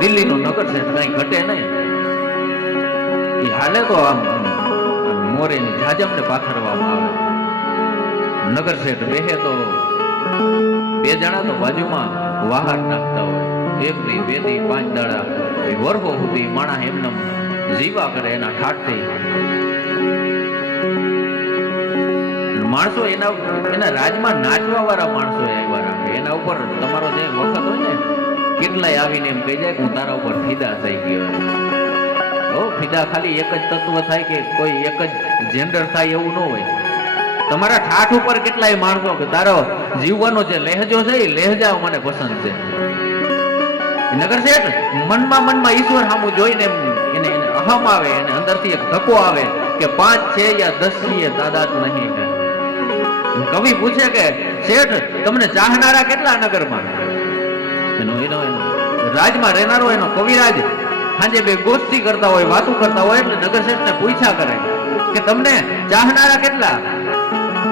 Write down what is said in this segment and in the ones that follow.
દિલ્હીનું નગર છે કઈ ઘટે નહીં. એ હાલે તો આમ મોરેની જાજમને પાથરવામાં આવે. નગર શેઠ બેહે તો બે જણા તો બાજુમાં વાહન નાખતા હોય. એક દી, બે દી, પાંચ દાડા. એ વર્ષો સુધી માણા એમને જીવા કરે એના ઠાઠથી માણસો એના એના રાજમાં નાચવા વાળા માણસો આવ્યા રાખે. એના ઉપર તમારો જે વખત હોય ને કેટલાય આવીને એમ કહી જાય કે હું તારા ઉપર ફિદા થઈ ગયો ફિદા ખાલી એક જ તત્વ થાય કે કોઈ એક જ જેન્ડર થાય એવું ન હોય. તમારા ઠાઠ ઉપર કેટલાય માણસો કે તારો જીવવાનો જે લહેજો છે એ લહેજા મને પસંદ છે. નગર શેઠ, મનમાં મનમાં ઈશ્વર સામું જોઈને એને અહમ આવે, એને અંદરથી એક ધક્કો આવે કે પાંચ છે યા દસ છે તાદાદ નહીં કવિ પૂછે કે, શેઠ, તમને ચાહનારા કેટલા નગરમાં? એનો એનો એનો રાજમાં રહેનારો એનો કવિરાજ સાંજે બે ગોષ્ઠી કરતા હોય વાતો કરતા હોય એટલે નગર શેઠને પૂછ્યા કરે કે તમને ચાહનારા કેટલા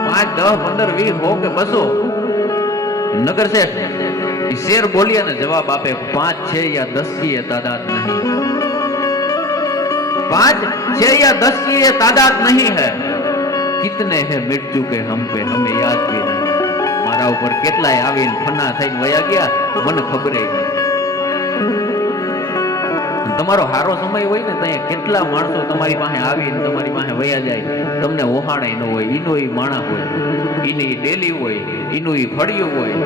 પાંચ દસ પંદર વીસ હો કે બસો નગર શેઠ ઈ શેર બોલી અને જવાબ આપે પાંચ છે યા દસ की ये तादाद नहीं पांच छह या दस की ये तादाद नहीं है कितने हैं मिट चुके हम पे हमें याद भी नहीं મારા ઉપર કેટલાય આવીને ફના થઈને વયા ગયા મને ખબર તમારો હારો સમય હોય ને ત્યાં કેટલા માણસો તમારી પાસે આવીને તમારી પાસે વયા જાય. તમને ઓહાણે ન હોય એનો એ માણા હોય, ઈની ડેલી હોય એનું એ ફળિયું હોય.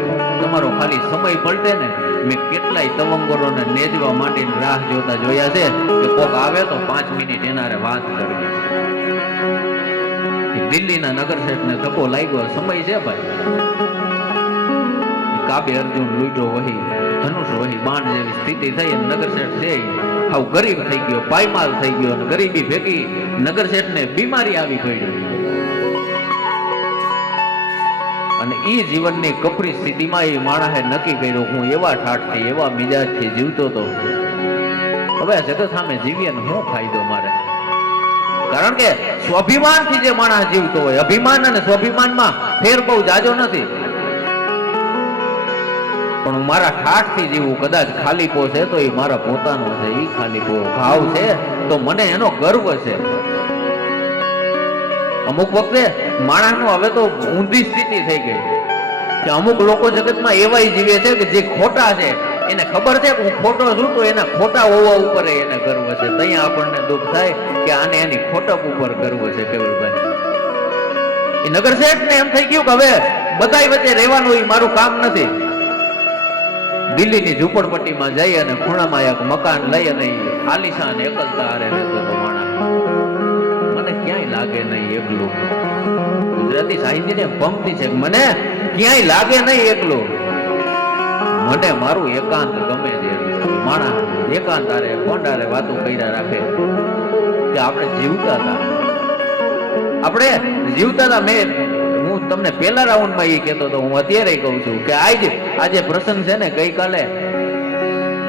તમારો ખાલી સમય પલટે ને, મેં કેટલાય તવંગરોને નેજવા માટે રાહ જોતા જોયા છે કે કોક આવે તો પાંચ મિનિટ એનારે વાત કરવી. દિલ્હીના નગર શેઠને તકો લાગ્યો, સમય છે ભાઈ. કાબે અર્જુન લૂંટો વહી, ધનુષ વહી, બાણ જેવી સ્થિતિ થઈ અને નગર શેઠ છે ઈ. ગરીબ થઈ ગયો, પાયમાલ થઈ ગયો અને ગરીબી ભેગી નગર શેઠને બીમારી આવી પડી. અને એ જીવનની કપરી સ્થિતિમાં એ માણસે નક્કી કર્યું, હું એવા ઠાઠથી એવા મિજાજથી જીવતો હતો હવે જગત સામે જીવીએ ને શું ફાયદો મારે. કારણ કે સ્વાભિમાનથી જે માણસ જીવતો હોય, અભિમાન અને સ્વાભિમાનમાં ફેર બહુ જાજો નથી. પણ હું મારા ઠાઠથી જીવું, કદાચ ખાલીપો છે તો એ મારા પોતાનો છે એ ખાલીપો ભાવ છે તો મને એનો ગર્વ છે. અમુક વખતે માણસનો હવે તો ઊંધી સ્થિતિ થઈ ગઈ કે અમુક લોકો જગતમાં એવાય જીવે છે કે જે ખોટા છે, એને ખબર છે કે હું ખોટો છું તો એના ખોટા હોવા ઉપર એને ગર્વ છે. ત્યાં આપણને દુઃખ થાય કે આને એની ખોટક ઉપર ગર્વ છે, કેવલભાઈ. એ નગર શેઠ ને એમ થઈ ગયું કે હવે બધા વચ્ચે રહેવાનું એ મારું કામ નથી. દિલ્હીની ઝૂંપડપટ્ટીમાં જઈ અને ખૂણામાં એક મકાન લઈ અને આલિશાન એકલતા હારે રહેતો હતો માણસ. મને ક્યાંય લાગે નહીં એકલું. ગુજરાતી સાહિત્યને પંક્તિ છે મને ક્યાંય લાગે નહીં એકલું. મને મારું એકાંત ગમે છે. માણસ એકાંત હારે કોંડારે વાતો કર્યા રાખે કે આપણે જીવતા હતા. આપણે જીવતા હતા મેં તમને પહેલા રાઉન્ડમાં એ કહેતો હતો હું અત્યારે કહું છું કે આજે આજે પ્રસંગ છે ને ગઈકાલે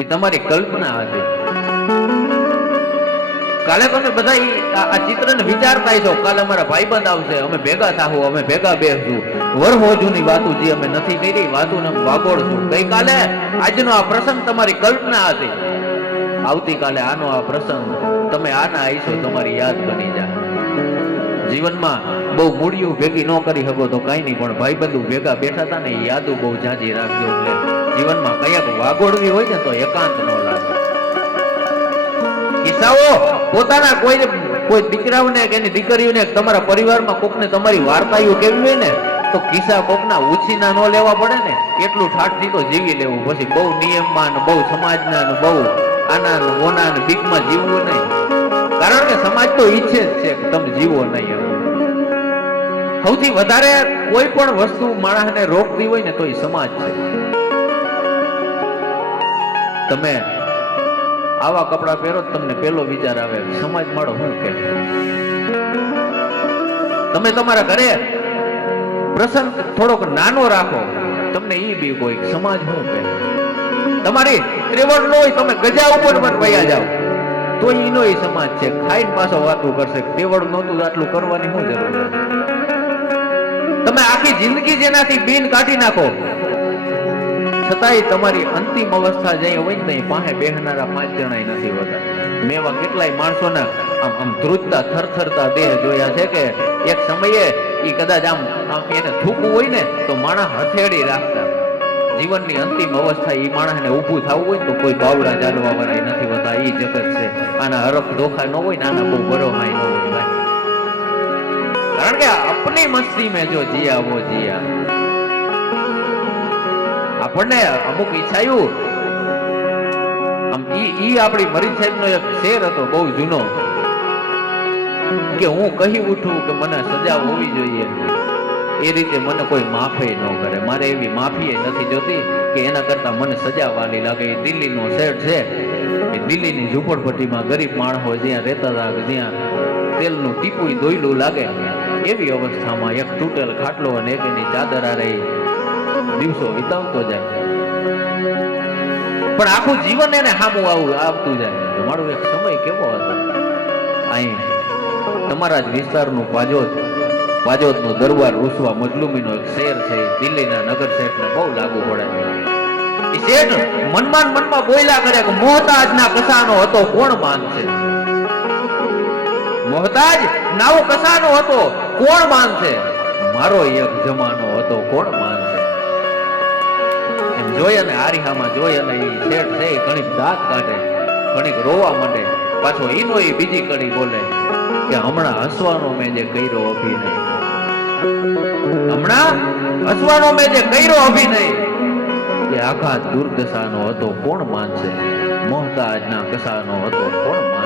એ તમારી કલ્પના હતી. કાલે તમે બધા આ ચિત્રને વિચારતા છો, કાલે અમારા ભાઈબંધ આવશે, અમે ભેગા થાહુ, અમે ભેગા બેસું. વરહો જૂની વાતો જે અમે નથી કરી વાતોને વાગોળશું. ગઈકાલે આજનો આ પ્રસંગ તમારી કલ્પના હતી. આવતીકાલે આનો આ પ્રસંગ, તમે આના આવીશો તમારી યાદ બની જાય. જીવનમાં બહુ મૂળિયું ભેગી ન કરી શકો તો કઈ નહીં, પણ ભાઈબંધુ ભેગા બેઠા હતા ને યાદો બહુ જાજી રાખજો એટલે જીવનમાં કયાક વાગોડવી હોય ને તો એકાંત ન લાગે. કિસ્સાઓ પોતાના કોઈ કોઈ દીકરાઓને કે એની દીકરીઓને તમારા પરિવારમાં કોકને તમારી વાર્તાઓ કેવી હોય ને, તો કિસ્સા કોકના ઉછીના ન લેવા પડે ને, એટલું ઠાઠથી તો જીવી લેવું. પછી બહુ નિયમમાં ને બહુ સમાજના ને બહુ આના ને મોના ને બીકમાં જીવવું નહીં. કારણ કે સમાજ તો ઈચ્છે જ છે કે તમે જીવો નહીં એમ. સૌથી વધારે કોઈ પણ વસ્તુ માણસને રોકતી હોય ને તો એ સમાજ છે. તમે આવા કપડા પહેરો તમને પેલો વિચાર આવે, સમાજ માળો શું કે? તમે તમારા ઘરે પ્રસંગ થોડોક નાનો રાખો, તમને ઈ બી કોઈ સમાજ શું કે? તમારી ત્રેવડ નો હોય, તમે ગજા ઉપર પણ વયા જાઓ. તો ઈનો એ સમાજ છે. ખાઈને પાછો વાતું કરશે. તેવડ નહોતું આટલું કરવાની શું જરૂર? તમે આખી જિંદગી જેનાથી બીન કાઢી નાખો. છતાંય તમારી અંતિમ અવસ્થા જઈ હોય ને પાસે બેહનારા પાંચ જણાય નથી હોતા. મેં એવા કેટલાય માણસોના આમ આમ ધ્રુજતા, થરથરતા દેહ જોયા છે કે એક સમયે એ કદાચ આમ આમ એને થૂકવું હોય ને તો માણસ હથેળી રાખતા. જીવનની અંતિમ અવસ્થા એ માણસને ઊભું થવું હોય તો કોઈ બાવડા ચાલવા વાળા નથી હોતા. એ જગત છે. આના હરફ ધોખા ન હોય ને આના બહુ બરોહાય ન હોય. કારણ કે अपनी मस्ती में जो जिया वो जिया આપણને અમુક ઈચ્છાયું આમ ઈ ઈ આપણી મરીન સાહેબનો એક શેર હતો બહુ જૂનો કે હું કહી ઉઠું કે મને સજા હોવી જોઈએ એ રીતે મને કોઈ માફે ન કરે મારે એવી માફી નથી જોતી કે એના કરતા મને સજા વાલી લાગે એ દિલ્હીનો શેઠ છે એ દિલ્હીની ઝૂંપડપટ્ટીમાં ગરીબ માણસો જ્યાં રહેતા હતા જ્યાં તેલનું ટીપું દોયલું લાગે એવી અવસ્થામાં એક તૂટેલ ખાટલો અને એક એની ચાદર આ રહી. દિવસો વિતાવતો જાય. પણ આખું જીવન એને સામું આવું આવતું જાય. મારો એક સમય કેવો હતો? અહીં તમારા જ વિસ્તારનું પાજોત પાજોતનો દરબાર રૂસવા મજલુમીનો એક શેર છે. દિલ્હીના નગર શેઠને બહુ લાગુ પડે. શેઠ મનમાં મનમાં બોલ્યા કરે કે મોહતાજના કસાનો હતો, કોણ માનશે? મોહતાજ નાવો કસાનો હતો. કોણ માનશે? મારો એક જમાનો હતો, કોણ માનશે? એમ જોઈ અને આરિહામાં જોઈ અને એ શેઠ છે ઘણી દાંત કાઢે, ઘણીક રોવા માંડે. પાછો ઈનો એ બીજી કડી બોલે કે હમણાં હસવાનો મેં જે કર્યો અભિનય. હમણાં હસવાનો મેં જે કર્યો અભિનય. એ આઘાત દુર્દશાનો હતો, કોણ માનશે? મોહતાજના કસાનો હતો, કોણ માનશે?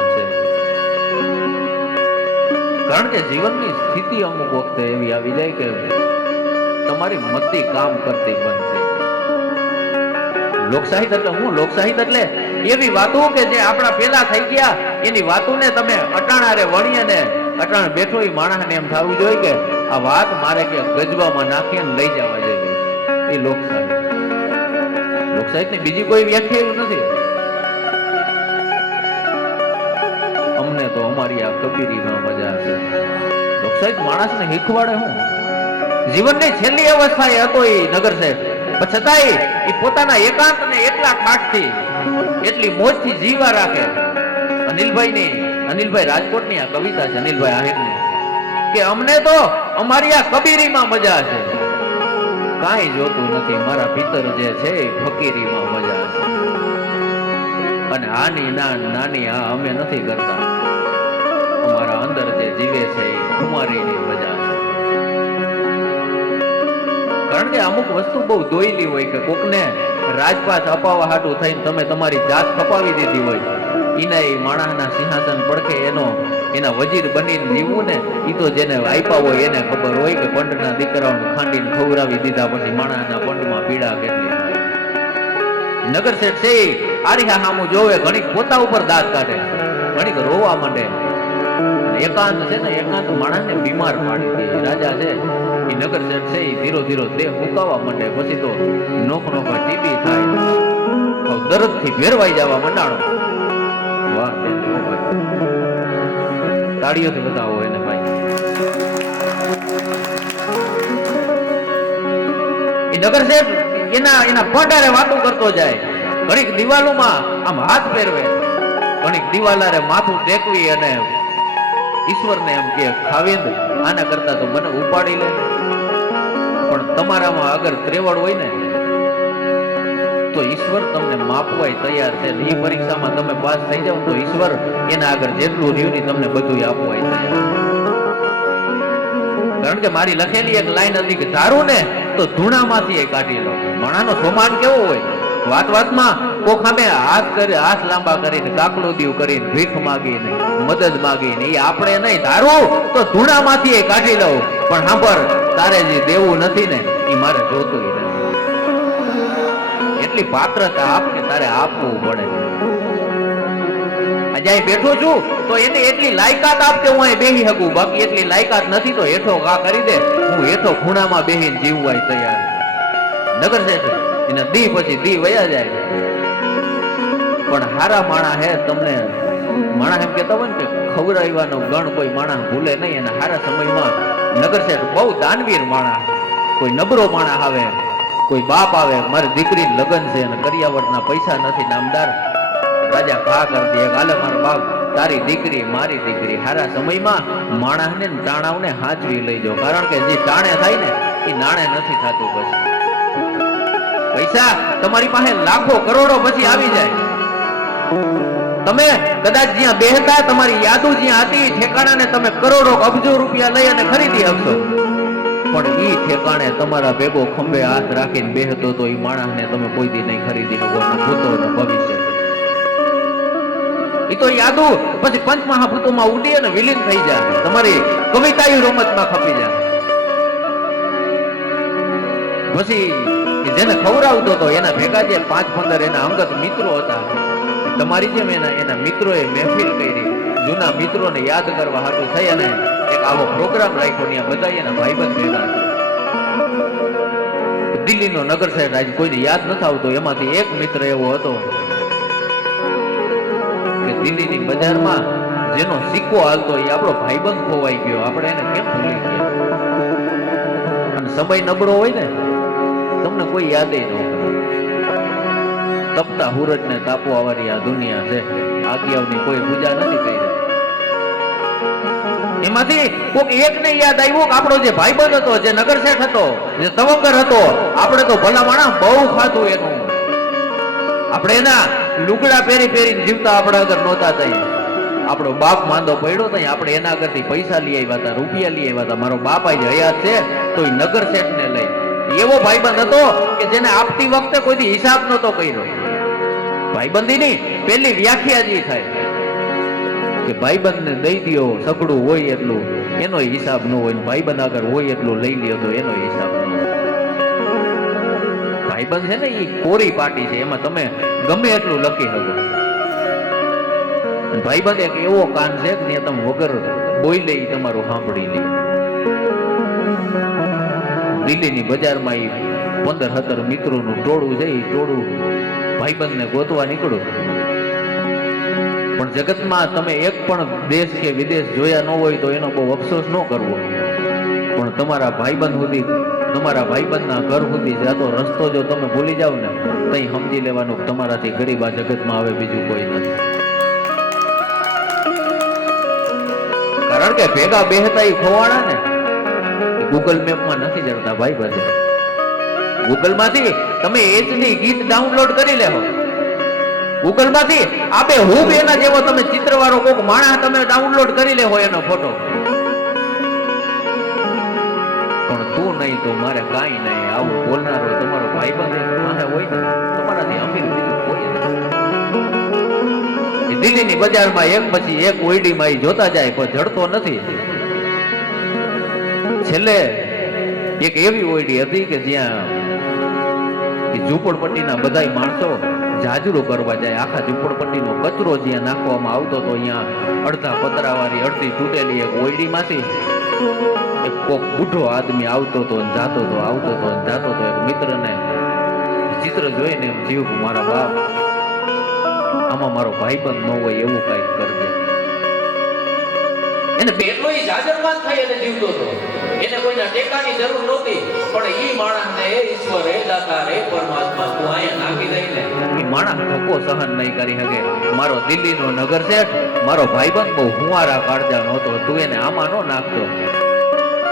કારણ કે જીવનની સ્થિતિ અમુક વખતે એવી આવી જાય કે તમારી મતિ કામ કરતી બંધ થઈ. લોકસાહિત એટલે હું લોકસાહિત એટલે એવી વાતો કે જે આપણા પેલા થઈ ગયા, એની વાતોને તમે અટાણારે વણી અને અટાણ બેઠો એ માણસને એમ થવું જોઈએ કે આ વાત મારે કે ગજવામાં નાખીને લઈ જવા છે. એ લોકસાહિત લોકસાહિતની બીજી કોઈ વ્યાખ્યા એવું નથી અમારી આ કબીરીમાં મજા છે લોકસાહિત માણસને શીખવાડે હું? જીવનની છેલ્લી અવસ્થા એ હતો એ નગર સાહેબ. છતાંય એ પોતાના એકાંતને એટલા ઠાઠથી એટલી મોજથી જીવા રાખે. અનિલભાઈની, અનિલભાઈ રાજકોટની આ કવિતા છે, અનિલભાઈ આહિરની, કે અમને તો અમારી આ કબીરીમાં મજા છે. કાંઈ જોતું નથી, મારા પિતર જે છે એ ફકીરીમાં મજા છે. અને આની ના, નાની આ અમે નથી કરતા. અંદર જે જીવે છે, એ ખુમારીની મજા છે. કારણ કે અમુક વસ્તુ બહુ દોયલી હોય કે કોકને રાજપાટ અપાવવા હાટું થઈને તમે તમારી જાત કપાવી દીધી હોય એના એ માણસના સિંહાસન પડખે એનો, એના વજીર બનીને જીવવું ને એ તો જેને આપ્યા હોય એને ખબર હોય કે પંડના દીકરાઓને ખાંડીને ખવડાવી દીધા પછી માણસના પંડમાં પીડા કેટલી નગર શેઠ છે ઈ આરિહા સામું જોવે, ઘણીક પોતા ઉપર દાંત કાઢે, ઘણીક રોવા માંડે. એકાંત છે ને, એકાંત માણસને બીમાર પાડી દે. રાજા છે, એ નગર છે, એ ધીરો ધીરો દેહ મુકાવા માંડે. પછી તો નોખ નોખ ટીબી થાય. દરદથી ભેરવાઈ જવા મંડાણો. વાહ બતાવો એને ભાઈ. નગર શેઠ એના એના પટારે વાતો કરતો જાય. ઘણીક દિવાલોમાં આમ હાથ ફેરવે. ઘણીક દિવાલારે માથું ટેકવી અને ઈશ્વરને એમ કે ખાવિંદ આના કરતા તો મને ઉપાડી લે. પણ તમારામાં અગર ત્રેવડ હોય ને, તો ઈશ્વર તમને માપવાય તૈયાર છે એ પરીક્ષામાં તમે પાસ થઈ જાવ તો ઈશ્વર એના આગળ જેટલું રહ્યું તમને બધું આપવાય તૈયાર કારણ કે મારી લખેલી એક લાઈન હતી કે, ધારું ને, તો ધૂણામાંથી એ કાઢી લો. મણાનો સોમાન કેવો હોય? વાત વાતમાં કોક સામે હાથ કરી, હાથ લાંબા કરીને કાકડો દીવ કરીને ભીખ માગીને, મદદ માગીને એ આપણે નહીં, ધારું તો ધૂણામાંથી એ કાઢી લઉં. પણ સાંભળ, તારે જે દેવું નથી ને એ મારે જોતું નથી. એટલી પાત્રતા આપને તારે આપવું પડે. જ્યાં બેઠો છું, તો એને એટલી લાયકાત આપ કે હું અહીં બેહી શકું. બાકી એટલી લાયકાત નથી, તો હેઠો ઘા કરી દે. હું હેઠો ખૂણામાં બેહીને જીવવાય તૈયાર નગર શેઠ એના દી પછી દી વયા જાય. પણ હારા માણા હે તમને માણા એમ કેતા હોય ને કે ખવડાવવાનો ગણ કોઈ માણા ભૂલે નહીં અને હારા સમયમાં નગર શેઠ બહુ દાનવીર માણા કોઈ નબરો માણા આવે, કોઈ બાપ આવે, મારી દીકરી લગ્ન છે અને કરિયાવટના પૈસા નથી, નામદાર. રાજા ઘા કરી દે હાલે મારો બાપ, તારી દીકરી, મારી દીકરી. હારા સમયમાં માણસને ને ટાણાવને હાચવી લઈ જાઓ. કારણ કે જે તાણે થાય ને, એ નાણે નથી થતું પછી પૈસા તમારી પાસે લાખો કરોડો પછી આવી જાય. તમે કદાચ જ્યાં બેહતા તમારી યાદો જ્યાં હતી, ઠેકાણાને તમે કરોડો અબજો રૂપિયા લઈ અને ખરીદી આપશો. પણ એ ઠેકાણે તમારા ભેગો ખંભે હાથ રાખીને બેહતો તો ઈ માણસને તમે કોઈ દી નહીં ખરીદી શકો ભૂતો ને ભવિષ્ય એ તો યાદો પછી પંચમહાભૂતોમાં ઉડી અને વિલીન થઈ જાય. તમારી કવિતા રમતમાં ખપી જાય. પછી ઈ જેને ખવડાવતો હતો, એના ભેગા જે પાંચ પંદર એના અંગત મિત્રો હતા, તમારી જેમ એના એના મિત્રોએ મહેફિલ કરી, જૂના મિત્રોને યાદ કરવા હાટું થઈ અને એક આવો પ્રોગ્રામ રાખ્યો, ત્યાં બધા એના ભાઈબંધ ભેગા દિલ્હીનો નગર શહેર રાજ કોઈને યાદ નથી આવતો એમાંથી એક મિત્ર એવો હતો કે દિલ્હીની બજારમાં જેનો સિક્કો હાલતો, એ આપણો ભાઈબંધ ખોવાઈ ગયો. આપણે એને કેમ ભૂલી ગયા? અને સમય નબળો હોય ને તમને કોઈ યાદે ન કરે. તપતા હુરજ ને તાપવા વાળી આ દુનિયા છે. આજ્ઞાઓની કોઈ પૂજા નથી કરી એમાંથી કોક એક ને યાદ આવ્યો કે આપણો જે ભાઈબંધ હતો, જે નગર શેઠ હતો, જે તવંગર હતો, આપણે તો ભલા માણા બહુ ખાધું એનું. આપણે એના લુગડા પહેરી પહેરીને જીવતા આપણા આગળ નહોતા થઈ આપણો બાપ માંદો પડ્યો તો આપણે એના આગળથી પૈસા લઈ આવ્યા હતા, રૂપિયા લઈ આવ્યા હતા. મારો બાપ આજે હયાત છે તો એ નગર શેઠ ને લઈ. એવો ભાઈબંધ હતો કે જેને આપતી વખતે કોઈથી હિસાબ નહોતો કર્યો. ભાઈબંધીની પહેલી વ્યાખ્યા જ થાય કે ભાઈબંધને દઈ દ્યો, સગડું હોય એટલું, એનો હિસાબ ન હોય ભાઈબંધ આગળ હોય એટલું લઈ લ્યો તો એનો હિસાબ ન ભાઈબંધ છે ને એ કોરી પાટી છે, એમાં તમે ગમે એટલું લખી શકો. ભાઈબંધ એક એવો કાન છે કે તમે વગર બોલે ઈ તમારું સાંભળી લે દિલ્હીની બજારમાં એ પંદર સત્તર મિત્રોનું ટોળું છે ટોળું ભાઈબંધને ગોતવા નીકળું. પણ જગતમાં તમે એક પણ દેશ કે વિદેશ જોયા ન હોય તો એનો બહુ અફસોસ ન કરવો. પણ તમારા ભાઈબંધ સુધી, તમારા ભાઈબંધના ઘર સુધી જાતો રસ્તો જો તમે ભૂલી જાવ ને, તઈ સમજી લેવાનું તમારાથી ગરીબ આ જગતમાં આવે બીજું કોઈ નથી. કારણ કે ભેગા બેહતા એ ખોવાણા ને. ગૂગલ મેપમાં નથી જડતા ભાઈ બધે. ગૂગલમાંથી તમે એચડી ગીત ડાઉનલોડ કરી લેવો ગૂગલમાંથી આપે હું એના જેવો તમે ચિત્રવાળો કોક માણસ તમે ડાઉનલોડ કરી લેવો એનો ફોટો પણ તું નહીં તો મારે કાંઈ નહીં. આવું બોલનારો તમારો ભાઈ બંધ પાસે હોય ને, તમારાથી અમીર બીજું કોઈ દિલ્હીની બજારમાં એક પછી એક ઓઈડીમાં એ જોતા જાય, પણ જડતો નથી. છેલ્લે એક એવી ઓયડી હતી કે જ્યાં ઝૂંપડપટ્ટીના બધાય માણસો જાજરો કરવા જાય. આખા ઝૂંપડપટ્ટીનો કચરો જ્યાં નાખવામાં આવતો તો અહીંયા અડધા પતરાવાળી અડધી તૂટેલી એક ઓયડીમાંથી એક કોક બુઢો આદમી આવતો તો જાતો તો આવતો તો જાતો તો એક મિત્રને ચિત્ર જોઈને એમ જીવ મારા બાપ, આમાં મારો ભાઈબંધ ન હોય એવું કંઈક કરજે. એને પેટલો ઈ જાજરમાન થઈ અને જીવતો હતો. એને કોઈના ટેકાની જરૂર નહોતી. પણ ઈ માણસને ઈશ્વરે ઈશ્વર એ દાતા એ પરમાત્મા તું નાખી દઈને માણસ ધક્કો સહન નહીં કરી શકે. મારો દિલ્હીનો નગર શેઠ, મારો ભાઈબંધ બહુ હુંવારા કાળજાનો હતો તું એને આમાં નો નાખતો.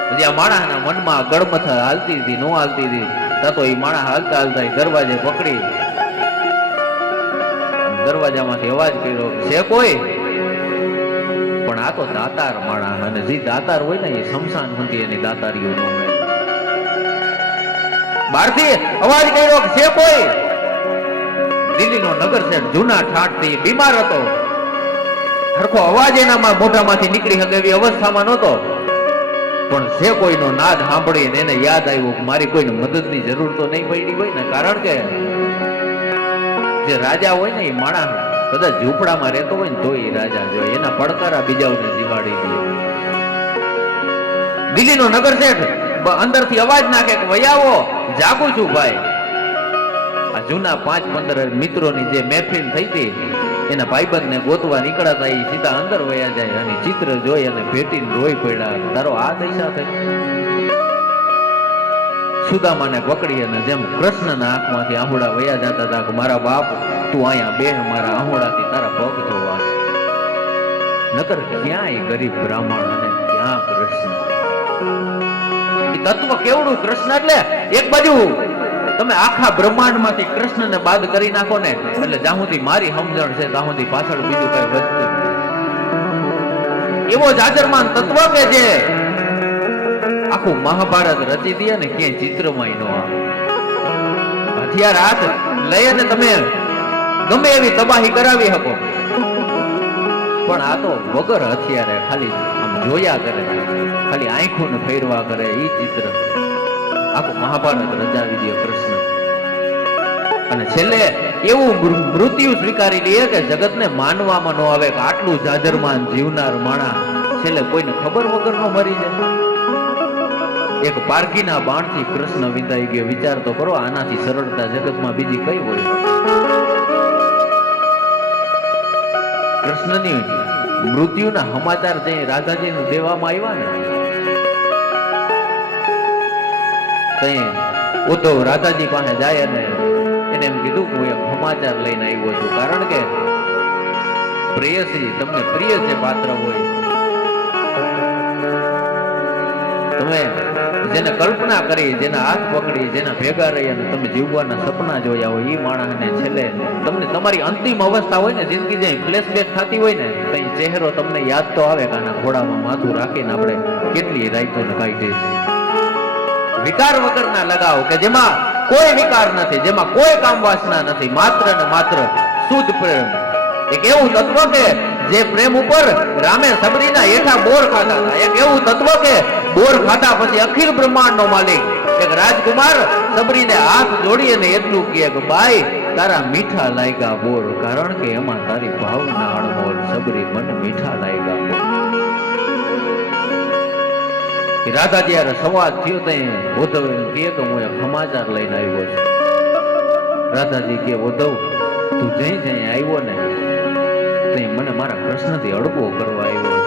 પછી આ માણસના મનમાં ગળમથર હાલતી હતી, નો હાલતી હતી. તા ઈ માણસ હાલતા હાલતા દરવાજે પકડી. દરવાજામાંથી અવાજ કર્યો છે કોઈ પણ આ તો દાતાર માણસ અને જે દાતાર હોય ને એ શમશાન હતી એની દાતારીઓ નો મળે અવાજ કર્યો છે કોઈ? દિલ્હીનો નગર શેઠ જૂના ઠાઠથી બીમાર હતો. સરખો અવાજ એનામાં મોઢામાંથી નીકળી શકે એવી અવસ્થામાં નહોતો. પણ જે કોઈનો નાદ સાંભળીને એને યાદ આવ્યું મારી કોઈને મદદની જરૂર તો નહીં પડી હોય ને, કારણ કે જે રાજા હોય ને એ માણસ કદાચ ઝૂંપડામાં રહેતો હોય ને તો એ રાજા જોઈએ એના પડકારા બીજાઓને દિવાળી દે. દિલ્હીનો નગર શેઠ અંદરથી અવાજ નાખે કે વયાવો જાગું છું ભાઈ. આ જૂના પાંચ પંદર મિત્રોની જે મહેફિલ થઈ હતી, એના ભાઈબંધને ગોતવા નીકળાતા એ સીધા અંદર વયા જાય અને ચિત્ર જોઈ અને ભેટીને રોઈ પડ્યા. તારો આ દશા થઈ સુદામાને પકડી અને જેમ કૃષ્ણના આંખમાંથી આહુડા વયા જતા હતા કે, મારા બાપ તું અહીંયા બે મારા આહોડાથી તારા પગ ધોવા નકર ક્યાંય ગરીબ બ્રાહ્મણ અને ક્યાં કૃષ્ણ? તત્વ કેવડું કૃષ્ણ એટલે? એક બાજુ, તમે આખા બ્રહ્માંડમાંથી કૃષ્ણને બાદ કરી નાખો ને, એટલે જ્યાં મારી સમજણ છે, ત્યાં પાછળ બીજું કઈ વધતું એવો એવો જાજરમાન તત્વ કે જે આખું મહાભારત રચી દે ને ક્યાંય ચિત્રમાં ન આવે. હથિયાર હાથ લઈ અને તમે ગમે એવી તબાહી કરાવી શકો. પણ આ તો વગર હથિયારે ખાલી આમ જોયા કરે. ખાલી આંખોને ફેરવા કરે એ ચિત્ર. આખું મહાભારત રચાવી દે કૃષ્ણ. અને છેલ્લે એવું મૃત્યુ સ્વીકારી લે કે જગતને માનવામાં ન આવે કે આટલું જાજરમાન જીવનાર માણા છેલ્લે કોઈને ખબર વગર નો મરી જાય. એક પારકીના બાણથી કૃષ્ણ વિતાઈ ગયો. વિચાર તો કરો, આનાથી સરળતા જગતમાં બીજી કઈ હોય? કૃષ્ણની મૃત્યુના સમાચાર જે રાધાજીને દેવામાં આવ્યા ને ઉદ્ધવ રાધાજી પાસે જાય અને એને એમ કીધું કે હું એક સમાચાર લઈને આવ્યો છું. કારણ કે પ્રેયસી તમને પ્રિય જે પાત્ર હોય, તમે જેને કલ્પના કરી, જેના હાથ પકડી, જેના ભેગા રહી અને તમે જીવવાના સપના જોયા હોય એ માણસને છેલ્લે તમને તમારી અંતિમ અવસ્થા હોય ને, જિંદગી જે ફ્લેશબેક થતી હોય ને તો ચહેરો તમને યાદ તો આવે કે આના ઘોડામાં માથું રાખીને આપણે કેટલી રાઈતો ને કાઢી વિકાર વગરના લગાવ કે જેમાં કોઈ વિકાર નથી, જેમાં કોઈ કામ વાસના નથી, માત્ર ને માત્ર શુદ્ધ પ્રેમ. એક એવું તત્વ કે જે પ્રેમ ઉપર રામે સબરીના હેઠા બોર ખાતા હતા. એક એવું તત્વ કે બોર ખાતા પછી અખિલ બ્રહ્માંડનો માલિક, એક રાજકુમાર સબરીને હાથ જોડી અને એટલું કહે કે, બાઈ તારા મીઠા લાગ્યા બોર, કારણ કે એમાં તારી ભાવના અણમોલ, સબરી મન મીઠા લાગ્યા રાધા જ્યારે સંવાદ થયો તે ઉદ્ધવ એમ કે હું એક સમાચાર લઈને આવ્યો છું. રાધાજી કે ઉદ્ધવ, તું જઈ જઈ આવ્યો ને તે મને મારા પ્રશ્નથી અડકો કરવા આવ્યો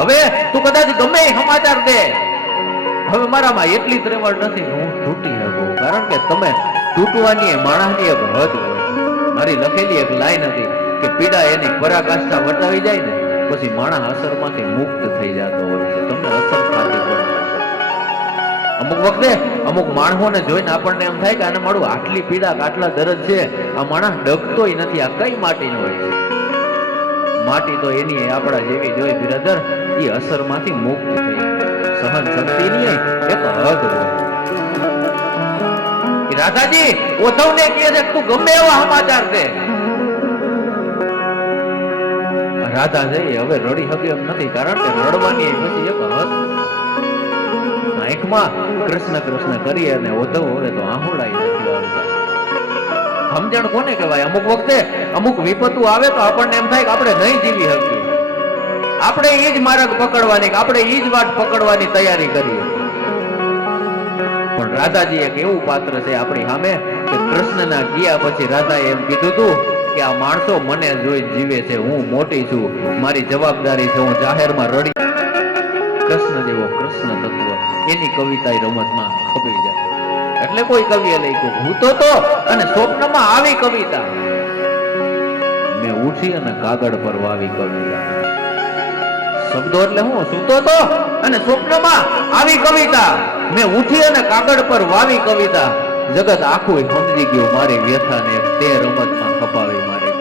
હવે તું કદાચ ગમે સમાચાર દે. હવે મારામાં એટલી ત્રેવડ નથી હું તૂટી શકું, કારણ કે તમે તૂટવાની એ માણસની એક હદ હોય. મારી લખેલી એક લાઈન હતી કે પીડા એની પરાકાષ્ઠા વટાવી જાય ને, પછી માણસ અસરમાંથી મુક્ત થઈ જતો હોય છે. તમને અસર થતી પડે અમુક વખતે અમુક માણસોને જોઈને આપણને એમ થાય કે આને મારું આટલી પીડા આટલા દર્દ છે, આ માણસ ડગતોય નથી, આ કઈ માટીનો હોય છે? માટી તો એની આપણા જેવી જોઈ બ્રધર એ અસરમાંથી મુક્ત થઈ સહન શક્તિની એક હદ હોય. રાધાજી ઉદ્ધવને કહે છે, તું ગમે એવા સમાચાર દે રાધા જઈ હવે રડી શકે એમ નથી, કારણ કે રડવાની પછી એક હદ. આંખમાં કૃષ્ણ કૃષ્ણ કરી અને ઓધવ, હવે તો આહુડાઈ નથી સમજણ કોને કહેવાય? અમુક વખતે અમુક વિપત્તુ આવે તો આપણને એમ થાય કે આપણે નહીં જીવી શકીએ. આપણે એ જ માર્ગ પકડવાની આપણે એ જ વાત પકડવાની તૈયારી કરીએ. પણ રાધાજી એક એવું પાત્ર છે આપણી સામે? કે કૃષ્ણના ગયા પછી રાધાએ એમ કીધું હતું કે આ માણસો મને જોઈ જીવે છે, હું મોટી છું, મારી જવાબદારી છે, હું જાહેરમાં રડી. કૃષ્ણ જેવો કૃષ્ણ તત્વ, એની કવિતા રમતમાં ખપી જાય. એટલે કોઈ કવિએ લખ્યું ભૂતો તો અને સ્વપ્નમાં આવી કવિતા. મેં ઉઠી અને કાગળ પર વાવી કવિતા. શબ્દો એટલે હું સૂતો તો અને સ્વપ્નમાં આવી કવિતા. મેં ઉઠી અને કાગળ પર વાવી કવિતા. જગત આખું સમજી ગયું મારી વ્યથાને તે રમતમાં ખપાવી મારી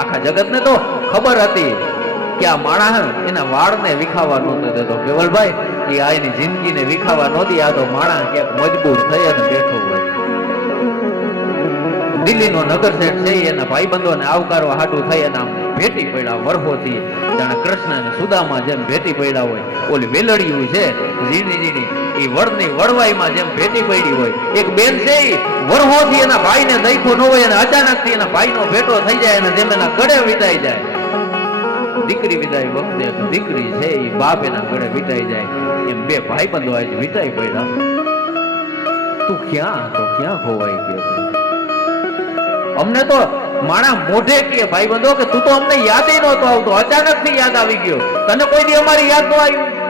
આખા જગતને તો ખબર હતી કે આ માણસ એના વાળને વિખાવા નહોતો દેતો. કેવલભાઈ, એ આ એની જિંદગીને વિખાવા નહોતી, આ તો માણસ ક્યાંક મજબૂર થઈ અને બેઠો હોય. દિલ્હીનો નગર શેઠ છે, એના ભાઈબંધોને આવકારવા હાટું થઈ અને આમ ભેટી પડ્યા વરહોથી. જાણે કૃષ્ણ અને જેમ ભેટી પડ્યા હોય. ઓલી વેલડિયું છે, ઝીણી ઝીણી. એ વડની વડવાઈમાં જેમ ભેટી પડી હોય. એક બેન છે ઈ, વરહોથી એના ભાઈને દઈખો ન હોય અને અચાનકથી એના ભાઈનો ભેટો થઈ જાય અને જેમ એના ગળે વિતાઈ જાય. દીકરી વિદાય વખતે દીકરી છે એ બાપ એના ગળે વિતાઈ જાય. એમ બે ભાઈબંધો આજે વિદાય પડ્યા. તું ક્યાં હતો, ક્યાં ખોવાઈ ગયો અમને તો માણા મોઢે કે ભાઈ બંધો કે તું તો અમને યાદ નહોતો આવતો અચાનકથી યાદ આવી ગયો. તને કોઈ દી અમારી યાદ ન આવ્યું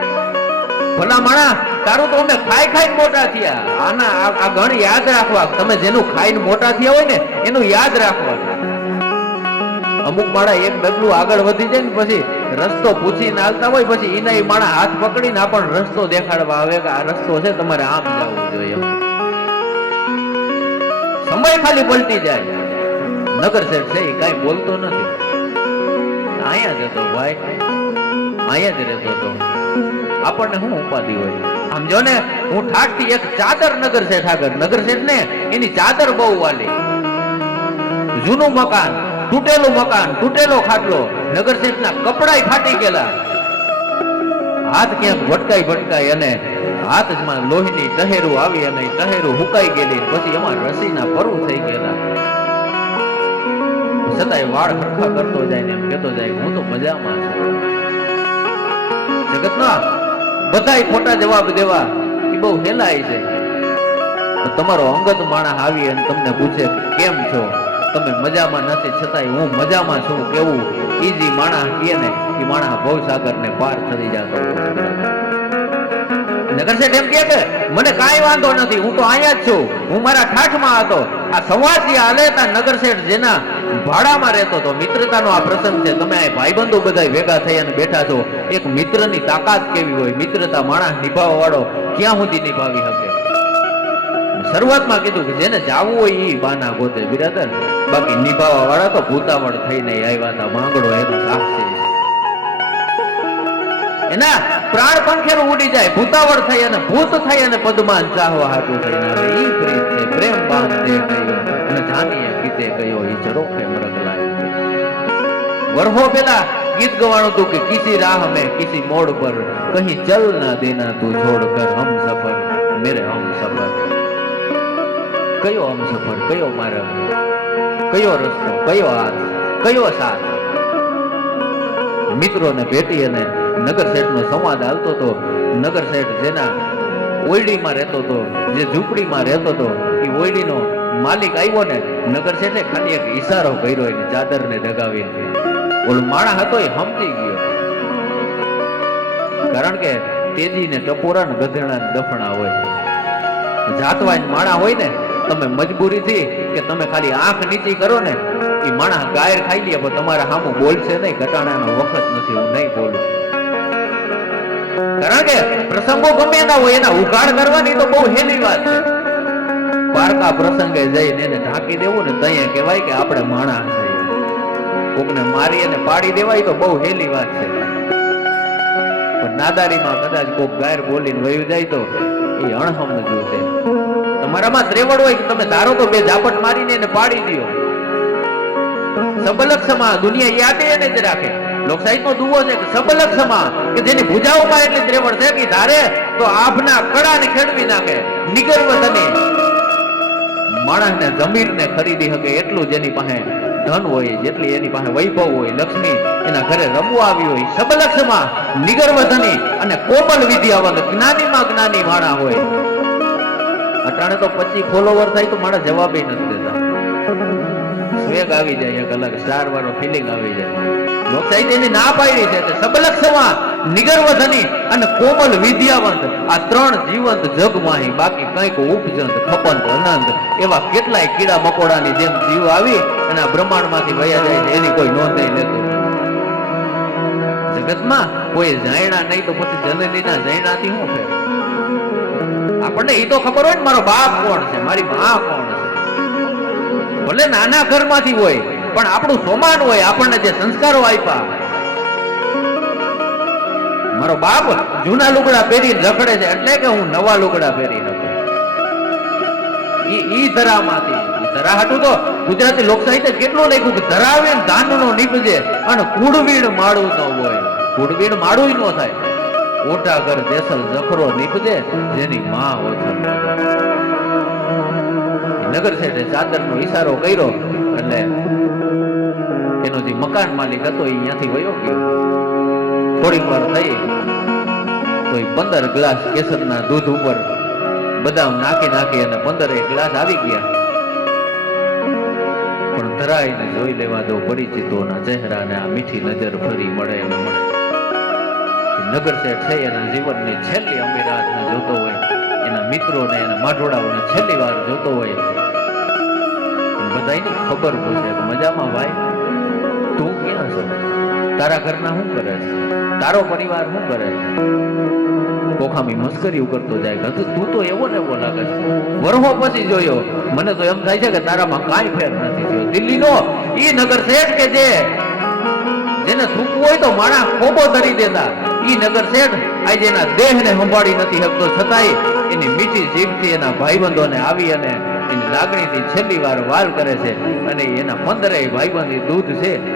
ભલા માણા, તારું તો અમે ખાઈ ખાઈને મોટા થયા. આના, આ- ગણ યાદ રાખવા. તમે જેનું ખાઈને મોટા થયા હોય ને, એનું યાદ રાખવા. અમુક માણા એક ડગલું આગળ વધી જાય ને, પછી રસ્તો પૂછીને હાલતા હોય, પછી એના માણા હાથ પકડીને આપણને રસ્તો દેખાડવા આવે કે આ રસ્તો છે, તમારે આમ જવું જોઈએ. સમય ખાલી પલટી જાય. નગર શેઠ છે, એ કાંઈ બોલતો નથી. અહીંયા જતો ભાઈ, અહીંયા જ રહેતો હતો. આપણને શું ઉપાધિ હોય? આમ ને, હું ઠાકથી એક ચાદર નગર શેઠ આગળ, નગર શેઠ ને, એની ચાદર બહુ વાલી. જૂનું મકાન, તૂટેલું મકાન, તૂટેલો ખાટલો, નગર શેઠના કપડાય ફાટી ગયેલા. હાથ ક્યાંક ભટકાઈ ભટકાઈ અને હાથમાં લોહીની ટહેરું આવી અને ટહેરું હુકાઈ ગયેલી, પછી એમાં રસીના પરું થઈ ગયેલા. છતાંય વાળ ખરખા કરતો જાય ને એમ કહેતો જાય હું તો મજામાં છું. જગતના બધાય ખોટા જવાબ દેવા એ બહુ હેલાય છે. તમારો અંગત માણસ આવી અને તમને પૂછે કેમ છો? તમે મજામાં નથી, છતાંય હું મજામાં છું કેવું? એ જે માણસ કહે ને એ માણસ ભવસાગર ને પાર થઈ જતો. નગર શેઠ એમ કે મને કાંઈ વાંધો નથી, હું તો અહીંયા જ છું. હું મારા ઠાઠમાં હતો. આ સંવાદ આલેતા હાલે તા નગર શેઠ જેના ભાડામાં રહેતો હતો. મિત્રતાનો આ પ્રસંગ છે. તમે આ ભાઈબંધો બધા ભેગા થઈ અને બેઠા છો. એક મિત્રની તાકાત કેવી હોય? મિત્રતા માણસ નિભાવવા વાળો ક્યાં સુધી નિભાવી શકે? શરૂઆતમાં કીધું કે જેને જાવું હોય એ બાના ગોતે બિરાદર. બાકી નિભાવવા વાળા તો ભૂતાવળ થઈને આવ્યા હતા. માંગડો એનો સાક્ષી. એના પ્રાણ પંખેર ઉડી જાય, ભૂતાવળ થઈ અને ભૂત થઈ અને પદમાન ચાહવા હાટું થઈને આવે ઈ પ્રીત છે પ્રેમ બાંધ દે ગયો અને જાનીએ ગીતે ગયો ઈ જરોખે મરગ લાયો. વરહો પેલા ગીત ગવાણું તું કે કિસી રાહ મેં, કિસી મોડ પર. કહીં ચલ ના દેના તું, છોડ કર હમ સફર, મેરે હમ સફર. કયો હમ સફર, કયો મારે કયો રસ્તો, કયો હાથ? કયો સાથ? મિત્રોને ભેટી અને નગર શેઠનો સંવાદ આવતો હતો. નગર શેઠ જેના ઓયડીમાં રહેતો હતો, જે ઝૂંપડીમાં રહેતો હતો, એ ઓયડીનો માલિક આવ્યો ને, નગર શેઠે ખાલી એક ઈશારો કર્યો, એની ચાદરને ડગાવીને ઓલો માણા હતો એ સમજી ગયો. કારણ કે તેજી ને ટપોરા ને ગધેડા ને દફણા હોય. જાતવા માણા હોય ને, તમે મજબૂરીથી કે તમે ખાલી આંખ નીચી કરો ને, એ માણા ગાયર ખાઈ લે, પણ તમારા સામું બોલશે નહીં ઘટાડાનો વખત નથી, હું નહીં બોલું. કારણ કે પ્રસંગો ગમે એના હોય, એના ઉઘાડ કરવાની તો બહુ હેલી વાત છે. પારકા પ્રસંગે જઈને એને ઢાંકી દેવું ને તઈએ કહેવાય કે આપણે માણા છે કોકને મારી અને પાડી દેવાય તો બહુ હેલી વાત છે. પણ નાદારીમાં કદાચ કોક ગાયર બોલીને વયું જાય તો એ અણહમજુ છે તમારામાં ત્રેવડ હોય કે તમે ધારો તો બે ઝાપટ મારીને એને પાડી દ્યો. સબલક સમા દુનિયા યાદ એને જ રાખે. લોકસાહિત્યનો દુવો છે સબલક કે જેની ભુજાઓમાં એટલી ત્રેવડ છે કે ધારે તો આભના કડાને ખેડવી નાખે. નિગર્વ વતને માણસને જમીનને ખરીદી શકે એટલું જેની પાસે ધન હોય, જેટલી એની પાસે વૈભવ હોય, લક્ષ્મી, એના ઘરે રમવા આવી હોય સબલક્ષમાં નિગર્વધની અને કોમલ વિદ્યાવંત, જ્ઞાનીમાં જ્ઞાની માણા હોય. અટાણે તો પછી ફોલોવર થાય તો માણસ જવાબ નથી દેતા. સ્વેગ આવી જાય, એક અલગ સ્ટાર વાળો ફિલિંગ આવી જાય. લોકસાહિત્યની ના પાડી છે કે સબલક્ષમાં નિગર્વધની અને કોમલ વિદ્યાવંત, આ ત્રણ જીવંત જગમાહી, બાકી કંઈક ઉપજંત, ખપંત, અનંત, એવા કેટલાય કીડા મકોડાની જેમ જીવ આવી અને આ બ્રહ્માંડમાંથી વયા જાય છે, એની કોઈ નોંધ નહીં લેતો. જગતમાં કોઈ જાયણા નહીં તો પછી જનનીના જાયણાથી શું ફેર? આપણને એ તો ખબર હોય ને, મારો બાપ કોણ છે, મારી મા કોણ છે? ભલે નાના ઘરમાંથી હોય પણ આપણું સોમાન હોય, આપણને જે સંસ્કારો આપ્યા મારો બાપ જૂના લુગડા પહેરી રખડે છે, એટલે કે હું નવા લુગડા પહેરી રખડું ઈ ઈ ધરામાંથી ધરા હતું તો ગુજરાતી લોક કેટલું લખ્યું કે ધરાવે ને ધાનનો નીપજે અને કુડવીણ માળું ન હોય. કુડવીણ માળું ન થાય. ઓટા ઘર દેસલ જખરો નીપજે, જેની માં ઓછર નગર શેઠે ચાદરનો ઈશારો કર્યો, એટલે એનો જે મકાન માલિક હતો અહીંયાથી વયો ગયો. થોડીક વાર થઈ તો પંદર ગ્લાસ કેસરના દૂધ ઉપર બદામ નાખી નાખી અને પંદર ગ્લાસ આવી ગયા. પણ ધરાઈને જોઈ લેવા દો, પરિચિતોના ચહેરાને આ મીઠી નજર ફરી મળે એમ મળે. નગર શેઠ છે એના જીવનની છેલ્લી અમીરાતને જોતો હોય, એના મિત્રોને, એના માઠોડાઓને છેલ્લી વાર જોતો હોય. બધાની ખબર પૂછે મજામાં ભાઈ? તું ક્યાં છો? તારા ઘરના શું કરે છે? તારો પરિવાર શું કરે છે? કોખામી મસ્કરી કરતો જાય કે તું તું એવો ને એવો લાગે છે. વરહો પછી જોયો. મને તો એમ થાય છે કે તારામાં કાંઈ ફેર નથી થયો. દિલ્હીનો એ નગર શેઠ કે જે? જેને સૂકવું હોય તો માણા ખોબો ધરી દેતા. ઈ નગર શેઠ આજે એના દેહને સંભાળી નથી શકતો. છતાંય એની મીઠી જીભથી એના ભાઈબંધોને આવી અને એની લાગણીથી છેલ્લી વાર વાલ કરે છે. અને એના પંદરેય ભાઈબંધી દૂધ છે.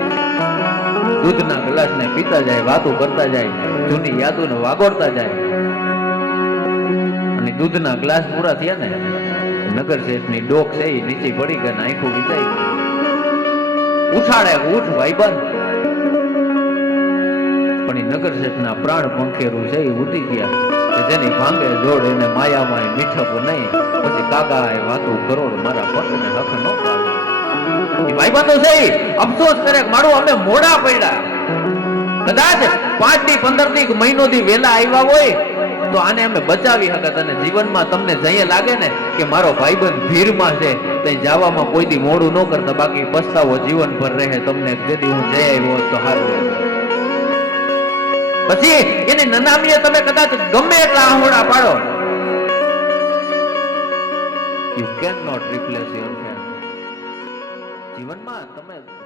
દૂધના ગ્લાસને પીતા જાય, વાતો કરતા જાય, જૂની યાદોને વાગોળતા જાય. અને દૂધના ગ્લાસ પૂરા થયા ને, નગર શેઠની ડોક છે નીચે પડી ગઈ આંખો વિચાઈ ઉઠાડે, ઉઠ ભાઈબંધ. પણ એ નગર શેઠના પ્રાણ પંખેરું છે એ ઉડી ગયા જેની ભાંગે જોડ એને માયામાં મીઠપ નહીં. પછી કાકા એ વાતો કરોડ મારા પટને હક નો ભાઈબંધો છે અફસોસ કરે મારું અમે મોડા પડ્યા. કદાચ પાંચથી પંદરથી મહિનો થી વેલા આવ્યા હોય, તો આને અમે બચાવી શકત અને જીવનમાં તમને જઈએ લાગે ને કે મારો ભાઈબંધ ભીડમાં છે તે જવામાં કોઈ દી મોડું ન કરતા, બાકી પસ્તાવો જીવન પર રહે, તમને જેથી હું જઈ આવ્યો તો સારું પછી એની નનામીએ તમે કદાચ ગમે એટલા આહોડા પાડો. You can not replace your જીવનમાં તમે